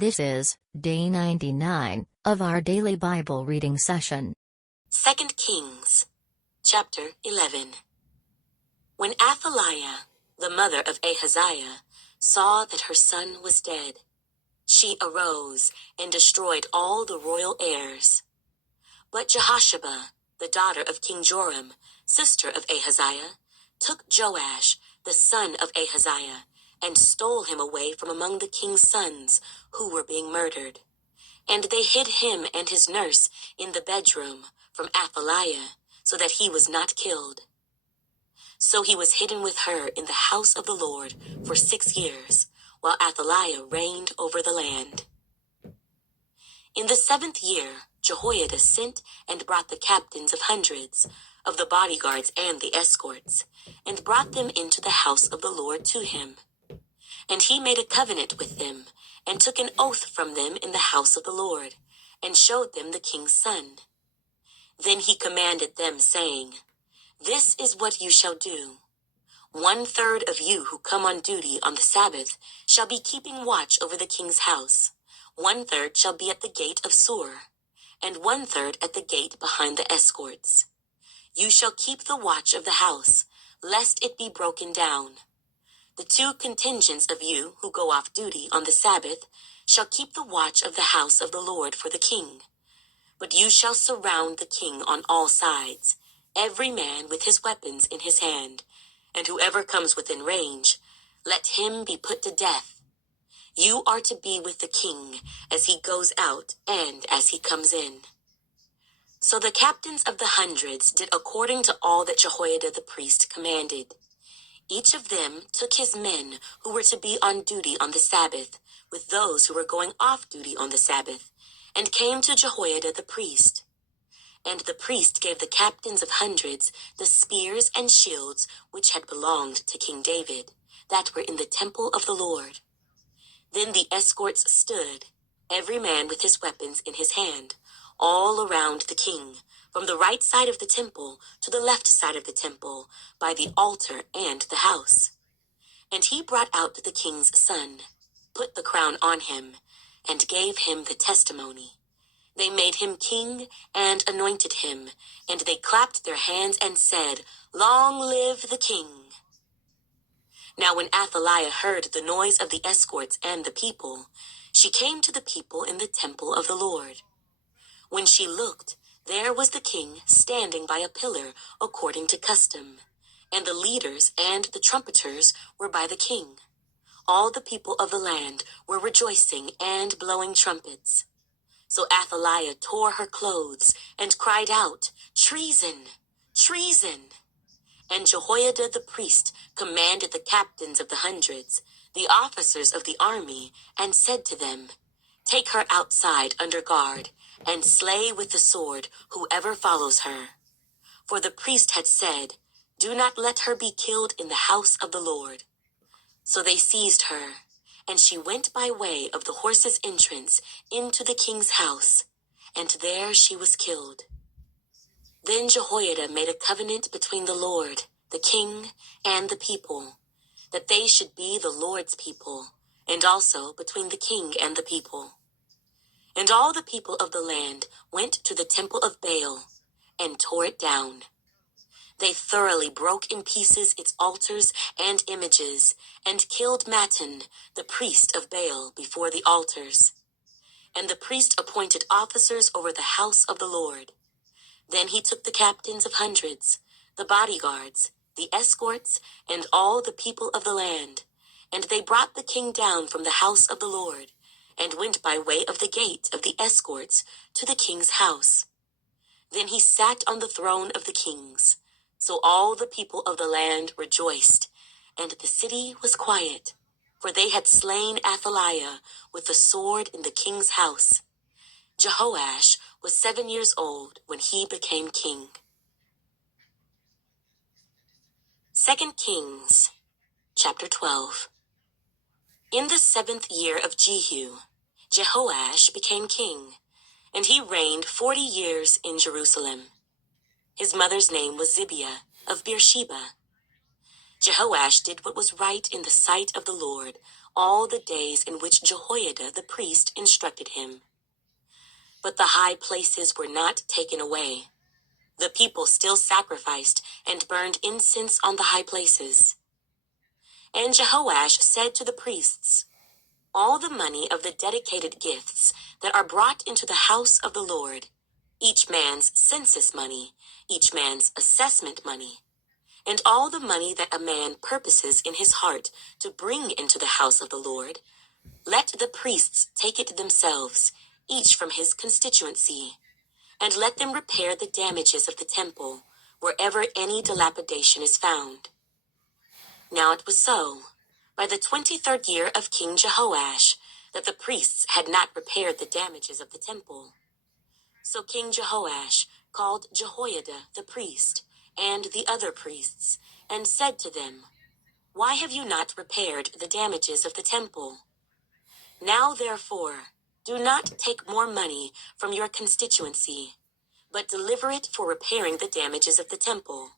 This is day 99 of our daily Bible reading session. 2 Kings, chapter 11. When Athaliah, the mother of Ahaziah, saw that her son was dead, she arose and destroyed all the royal heirs. But Jehosheba, the daughter of King Joram, sister of Ahaziah, took Joash, the son of Ahaziah, and stole him away from among the king's sons who were being murdered. And they hid him and his nurse in the bedroom from Athaliah, so that he was not killed. So he was hidden with her in the house of the Lord for 6 years, while Athaliah reigned over the land. In the 7th year, Jehoiada sent and brought the captains of hundreds, of the bodyguards and the escorts, and brought them into the house of the Lord to him. And he made a covenant with them, and took an oath from them in the house of the Lord, and showed them the king's son. Then he commanded them, saying, "This is what you shall do. 1/3 of you who come on duty on the Sabbath shall be keeping watch over the king's house. 1/3 shall be at the gate of Sur, and 1/3 at the gate behind the escorts. You shall keep the watch of the house, lest it be broken down. The 2 contingents of you who go off duty on the Sabbath shall keep the watch of the house of the Lord for the king. But you shall surround the king on all sides, every man with his weapons in his hand, and whoever comes within range, let him be put to death. You are to be with the king as he goes out and as he comes in." So the captains of the hundreds did according to all that Jehoiada the priest commanded. Each of them took his men who were to be on duty on the Sabbath, with those who were going off duty on the Sabbath, and came to Jehoiada the priest. And the priest gave the captains of hundreds the spears and shields which had belonged to King David, that were in the temple of the Lord. Then the escorts stood, every man with his weapons in his hand, all around the king, from the right side of the temple to the left side of the temple, by the altar and the house. And he brought out the king's son, put the crown on him, and gave him the testimony. They made him king and anointed him, and they clapped their hands and said, "Long live the king." Now when Athaliah heard the noise of the escorts and the people, she came to the people in the temple of the Lord. When she looked, there was the king standing by a pillar according to custom, and the leaders and the trumpeters were by the king. All the people of the land were rejoicing and blowing trumpets. So Athaliah tore her clothes and cried out, "Treason! Treason!" And Jehoiada the priest commanded the captains of the hundreds, the officers of the army, and said to them, "Take her outside under guard, and slay with the sword whoever follows her." For the priest had said, "Do not let her be killed in the house of the Lord." So they seized her, and she went by way of the horse's entrance into the king's house, and there she was killed. Then Jehoiada made a covenant between the Lord, the king, and the people, that they should be the Lord's people, and also between the king and the people. And all the people of the land went to the temple of Baal and tore it down. They thoroughly broke in pieces its altars and images, and killed Mattan, the priest of Baal, before the altars. And the priest appointed officers over the house of the Lord. Then he took the captains of hundreds, the bodyguards, the escorts, and all the people of the land, and they brought the king down from the house of the Lord, and went by way of the gate of the escorts to the king's house. Then he sat on the throne of the kings. So all the people of the land rejoiced, and the city was quiet, for they had slain Athaliah with the sword in the king's house. Jehoash was 7 years old when he became king. 2 Kings, chapter 12. In the 7th year of Jehu, Jehoash became king, and he reigned 40 years in Jerusalem. His mother's name was Zibiah of Beersheba. Jehoash did what was right in the sight of the Lord, all the days in which Jehoiada the priest instructed him. But the high places were not taken away. The people still sacrificed and burned incense on the high places. And Jehoash said to the priests, "All the money of the dedicated gifts that are brought into the house of the Lord, each man's census money, each man's assessment money, and all the money that a man purposes in his heart to bring into the house of the Lord, let the priests take it themselves, each from his constituency, and let them repair the damages of the temple, wherever any dilapidation is found." Now it was so, by the 23rd year of King Jehoash, that the priests had not repaired the damages of the temple. So King Jehoash called Jehoiada the priest and the other priests, and said to them, "Why have you not repaired the damages of the temple? Now therefore, do not take more money from your constituency, but deliver it for repairing the damages of the temple."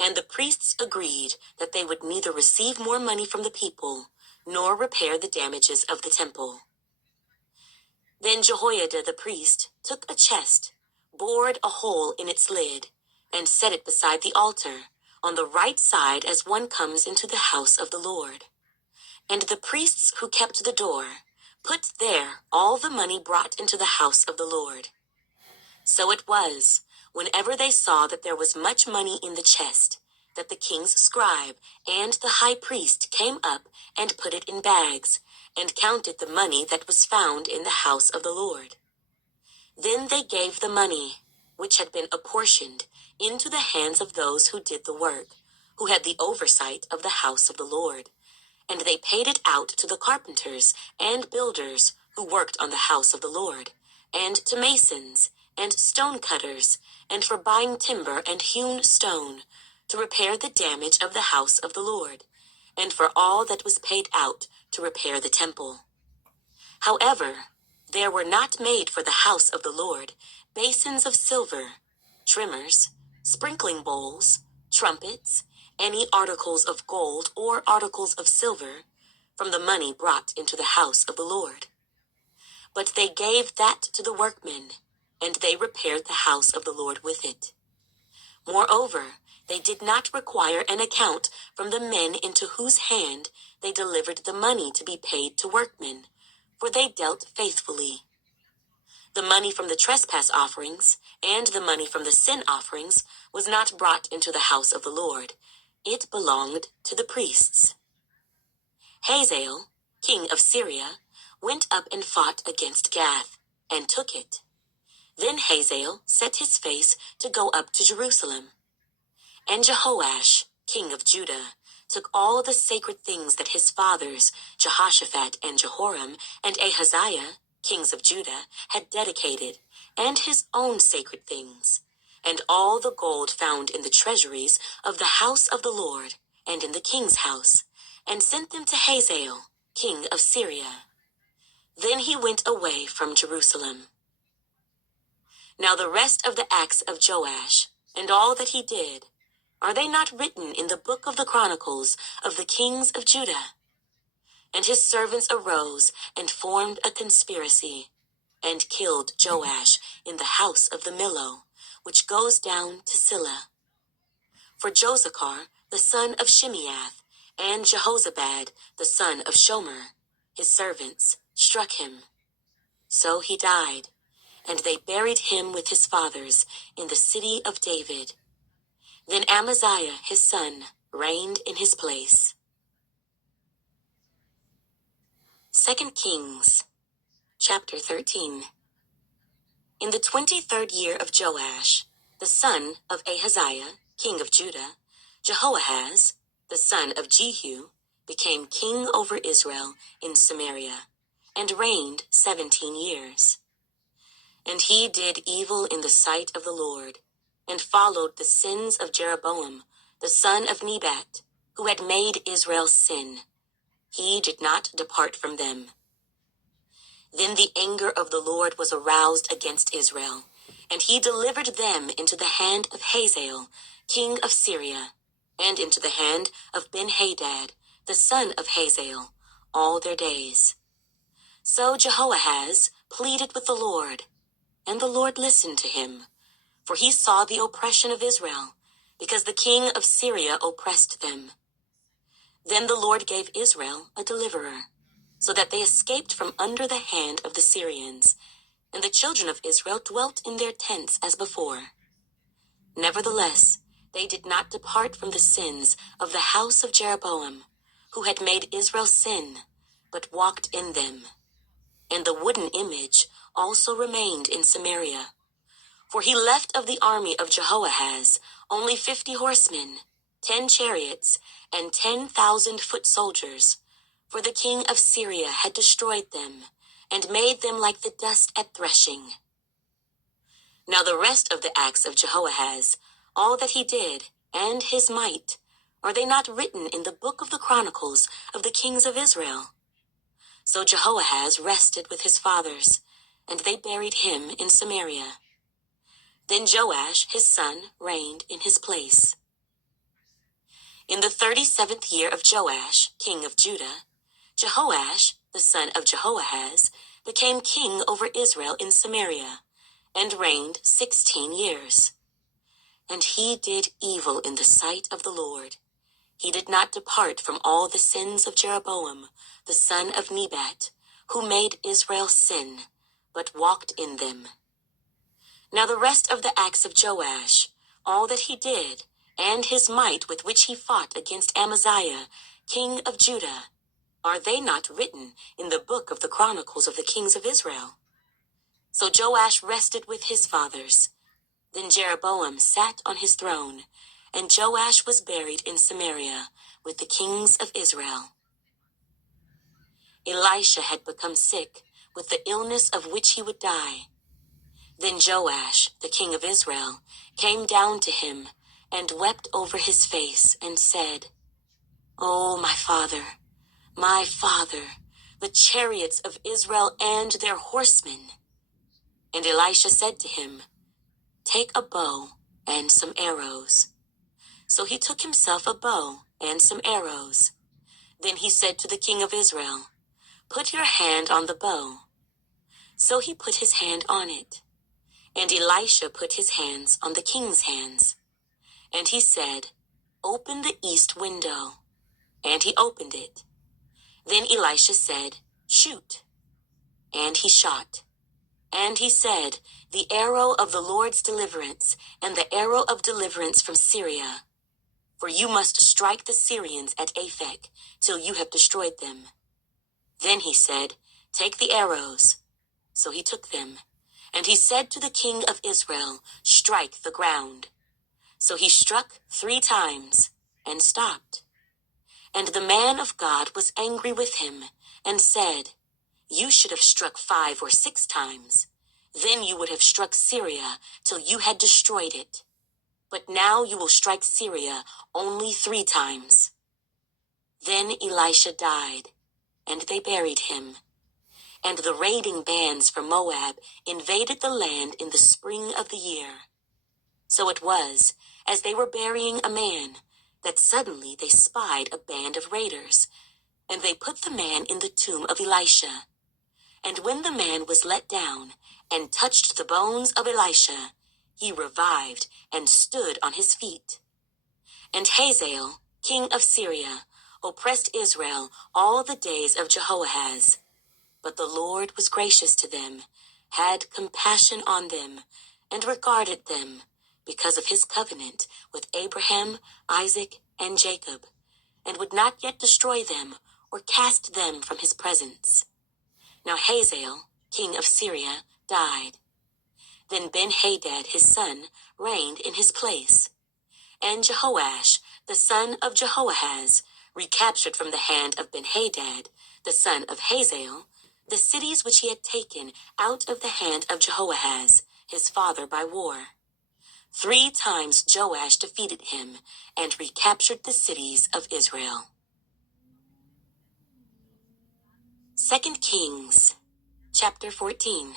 And the priests agreed that they would neither receive more money from the people, nor repair the damages of the temple. Then Jehoiada the priest took a chest, bored a hole in its lid, and set it beside the altar, on the right side as one comes into the house of the Lord. And the priests who kept the door put there all the money brought into the house of the Lord. So it was, whenever they saw that there was much money in the chest, that the king's scribe and the high priest came up and put it in bags, and counted the money that was found in the house of the Lord. Then they gave the money, which had been apportioned, into the hands of those who did the work, who had the oversight of the house of the Lord. And they paid it out to the carpenters and builders who worked on the house of the Lord, and to masons and stone cutters, and for buying timber and hewn stone, to repair the damage of the house of the Lord, and for all that was paid out to repair the temple. However, there were not made for the house of the Lord basins of silver, trimmers, sprinkling bowls, trumpets, any articles of gold or articles of silver, from the money brought into the house of the Lord. But they gave that to the workmen, and they repaired the house of the Lord with it. Moreover, they did not require an account from the men into whose hand they delivered the money to be paid to workmen, for they dealt faithfully. The money from the trespass offerings and the money from the sin offerings was not brought into the house of the Lord. It belonged to the priests. Hazael, king of Syria, went up and fought against Gath, and took it. Then Hazael set his face to go up to Jerusalem. And Jehoash, king of Judah, took all the sacred things that his fathers, Jehoshaphat and Jehoram and Ahaziah, kings of Judah, had dedicated, and his own sacred things, and all the gold found in the treasuries of the house of the Lord and in the king's house, and sent them to Hazael, king of Syria. Then he went away from Jerusalem. Now the rest of the acts of Joash, and all that he did, are they not written in the book of the Chronicles of the kings of Judah? And his servants arose and formed a conspiracy, and killed Joash in the house of the Millo, which goes down to Silla. For Josacar, the son of Shimeath, and Jehozabad, the son of Shomer, his servants, struck him. So he died, and they buried him with his fathers in the city of David. Then Amaziah his son reigned in his place. 2 Kings, chapter 13. In the 23rd year of Joash, the son of Ahaziah, king of Judah, Jehoahaz, the son of Jehu, became king over Israel in Samaria, and reigned 17 years. And he did evil in the sight of the Lord, and followed the sins of Jeroboam, the son of Nebat, who had made Israel sin. He did not depart from them. Then the anger of the Lord was aroused against Israel, and he delivered them into the hand of Hazael, king of Syria, and into the hand of Ben-Hadad, the son of Hazael, all their days. So Jehoahaz pleaded with the Lord, and the Lord listened to him, for he saw the oppression of Israel, because the king of Syria oppressed them. Then the Lord gave Israel a deliverer, so that they escaped from under the hand of the Syrians, and the children of Israel dwelt in their tents as before. Nevertheless, they did not depart from the sins of the house of Jeroboam, who had made Israel sin, but walked in them. And the wooden image also remained in Samaria. For he left of the army of Jehoahaz only 50 horsemen, 10 chariots, and 10,000 foot soldiers, for the king of Syria had destroyed them, and made them like the dust at threshing. Now the rest of the acts of Jehoahaz, all that he did, and his might, are they not written in the book of the Chronicles of the kings of Israel? So Jehoahaz rested with his fathers, and they buried him in Samaria. Then Joash his son reigned in his place. In the 37th year of Joash, king of Judah, Jehoash, the son of Jehoahaz, became king over Israel in Samaria, and reigned 16 years. And he did evil in the sight of the Lord. He did not depart from all the sins of Jeroboam, the son of Nebat, who made Israel sin, but walked in them. Now the rest of the acts of Joash, all that he did, and his might with which he fought against Amaziah, king of Judah, are they not written in the book of the Chronicles of the kings of Israel? So Joash rested with his fathers. Then Jeroboam sat on his throne, and Joash was buried in Samaria with the kings of Israel. Elisha had become sick with the illness of which he would die. Then Joash, the king of Israel, came down to him and wept over his face and said, "O my father, the chariots of Israel and their horsemen." And Elisha said to him, "Take a bow and some arrows." So he took himself a bow and some arrows. Then he said to the king of Israel, "Put your hand on the bow." So he put his hand on it. And Elisha put his hands on the king's hands. And he said, "Open the east window." And he opened it. Then Elisha said, "Shoot." And he shot. And he said, "The arrow of the Lord's deliverance, and the arrow of deliverance from Syria. For you must strike the Syrians at Aphek, till you have destroyed them." Then he said, "Take the arrows." So he took them. And he said to the king of Israel, "Strike the ground." So he struck 3 times, and stopped. And the man of God was angry with him, and said, "You should have struck 5 or 6 times. Then you would have struck Syria till you had destroyed it. But now you will strike Syria only 3 times. Then Elisha died, and they buried him. And the raiding bands from Moab invaded the land in the spring of the year. So it was, as they were burying a man, that suddenly they spied a band of raiders, and they put the man in the tomb of Elisha. And when the man was let down and touched the bones of Elisha, he revived and stood on his feet. And Hazael, king of Syria, oppressed Israel all the days of Jehoahaz. But the Lord was gracious to them, had compassion on them, and regarded them, because of his covenant with Abraham, Isaac, and Jacob, and would not yet destroy them or cast them from his presence. Now Hazael, king of Syria, died. Then Ben-Hadad his son reigned in his place. And Jehoash, the son of Jehoahaz, recaptured from the hand of Ben-Hadad, the son of Hazael, the cities which he had taken out of the hand of Jehoahaz, his father, by war. 3 times Joash defeated him and recaptured the cities of Israel. 2 Kings, chapter 14.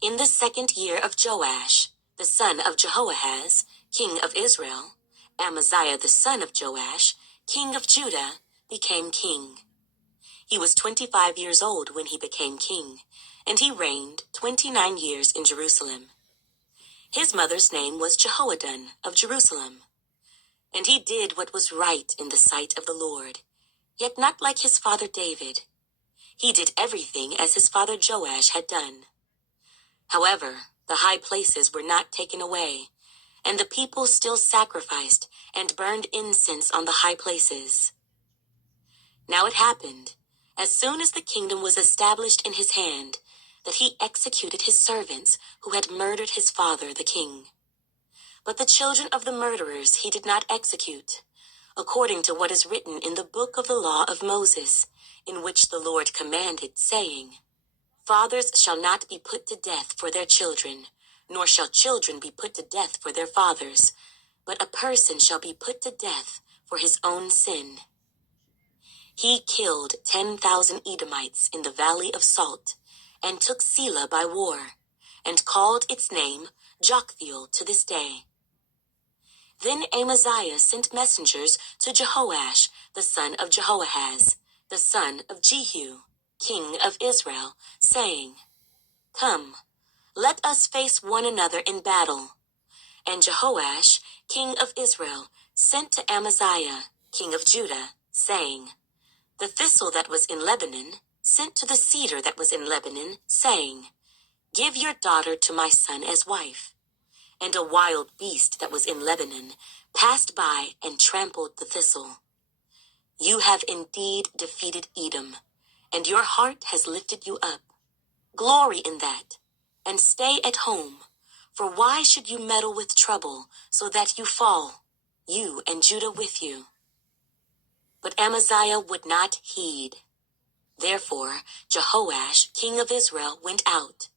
In the 2nd year of Joash, the son of Jehoahaz, king of Israel, Amaziah the son of Joash, king of Judah, became king. He was 25 years old when he became king, and he reigned 29 years in Jerusalem. His mother's name was Jehoaddan of Jerusalem. And he did what was right in the sight of the Lord, yet not like his father David. He did everything as his father Joash had done. However, the high places were not taken away, and the people still sacrificed and burned incense on the high places. Now it happened, as soon as the kingdom was established in his hand, that he executed his servants who had murdered his father the king. But the children of the murderers he did not execute, according to what is written in the book of the law of Moses, in which the Lord commanded, saying, Fathers shall not be put to death for their children, nor shall children be put to death for their fathers, but a person shall be put to death for his own sin. He killed 10,000 Edomites in the valley of Salt, and took Selah by war, and called its name Joktheel to this day. Then Amaziah sent messengers to Jehoash, the son of Jehoahaz, the son of Jehu, king of Israel, saying, Come, let us face one another in battle. And Jehoash, king of Israel, sent to Amaziah, king of Judah, saying, The thistle that was in Lebanon sent to the cedar that was in Lebanon, saying, Give your daughter to my son as wife. And a wild beast that was in Lebanon passed by and trampled the thistle. You have indeed defeated Edom, and your heart has lifted you up. Glory in that, and stay at home, for why should you meddle with trouble so that you fall, you and Judah with you? But Amaziah would not heed. Therefore Jehoash, king of Israel, went out.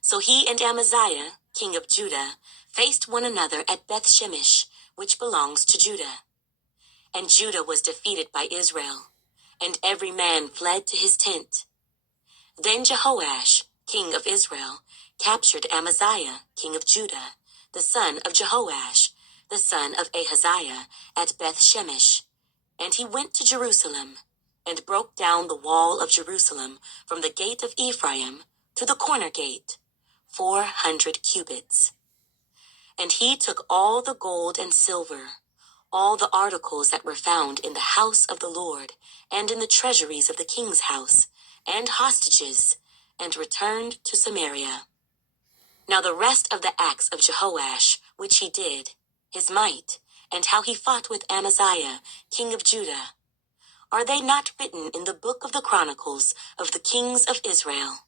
So he and Amaziah, king of Judah, faced one another at Beth-shemesh, which belongs to Judah. And Judah was defeated by Israel, and every man fled to his tent. Then Jehoash, king of Israel, captured Amaziah, king of Judah, the son of Jehoash, the son of Ahaziah, at Beth-shemesh. And he went to Jerusalem, and broke down the wall of Jerusalem from the gate of Ephraim to the corner gate, 400 cubits. And he took all the gold and silver, all the articles that were found in the house of the Lord, and in the treasuries of the king's house, and hostages, and returned to Samaria. Now the rest of the acts of Jehoash, which he did, his might, and how he fought with Amaziah, king of Judah, are they not written in the book of the Chronicles of the kings of Israel?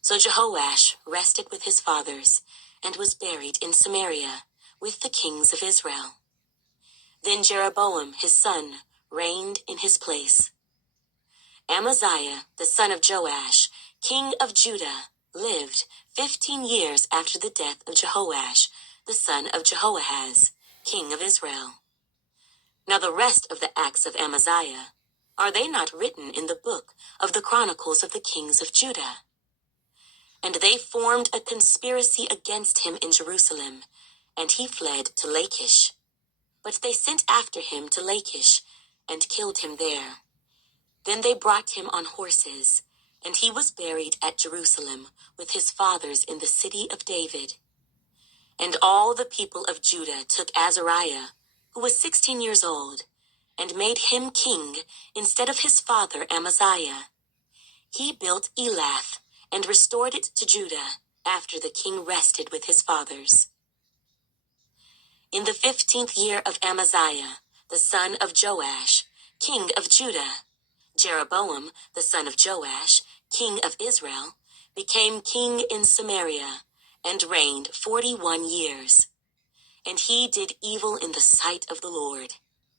So Jehoash rested with his fathers, and was buried in Samaria with the kings of Israel. Then Jeroboam his son reigned in his place. Amaziah the son of Joash, king of Judah, lived 15 years after the death of Jehoash, the son of Jehoahaz, king of Israel. Now the rest of the acts of Amaziah, are they not written in the book of the Chronicles of the kings of Judah? And they formed a conspiracy against him in Jerusalem, and he fled to Lachish. But they sent after him to Lachish, and killed him there. Then they brought him on horses, and he was buried at Jerusalem with his fathers in the city of David. And all the people of Judah took Azariah, who was 16 years old, and made him king instead of his father Amaziah. He built Elath, and restored it to Judah, after the king rested with his fathers. In the 15th year of Amaziah, the son of Joash, king of Judah, Jeroboam, the son of Joash, king of Israel, became king in Samaria, and reigned 41 years. And he did evil in the sight of the Lord.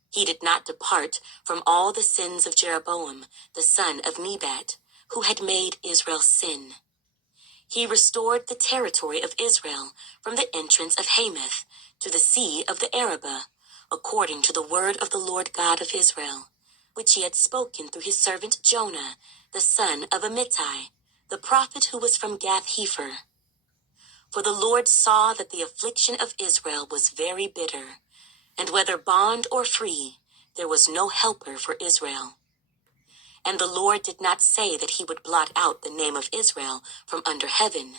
He did not depart from all the sins of Jeroboam, the son of Nebat, who had made Israel sin. He restored the territory of Israel from the entrance of Hamath to the sea of the Arabah, according to the word of the Lord God of Israel, which he had spoken through his servant Jonah, the son of Amittai, the prophet who was from Gath-hepher. For the Lord saw that the affliction of Israel was very bitter, and whether bond or free, there was no helper for Israel. And the Lord did not say that he would blot out the name of Israel from under heaven.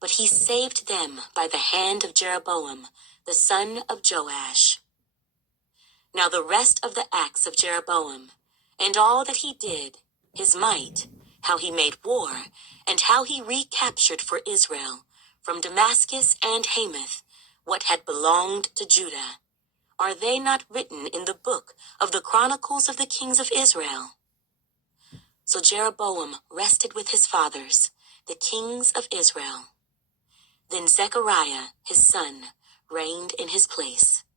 But he saved them by the hand of Jeroboam, the son of Joash. Now the rest of the acts of Jeroboam, and all that he did, his might, how he made war, and how he recaptured for Israel, from Damascus and Hamath, what had belonged to Judah, are they not written in the book of the Chronicles of the kings of Israel? So Jeroboam rested with his fathers, the kings of Israel. Then Zechariah, his son, reigned in his place.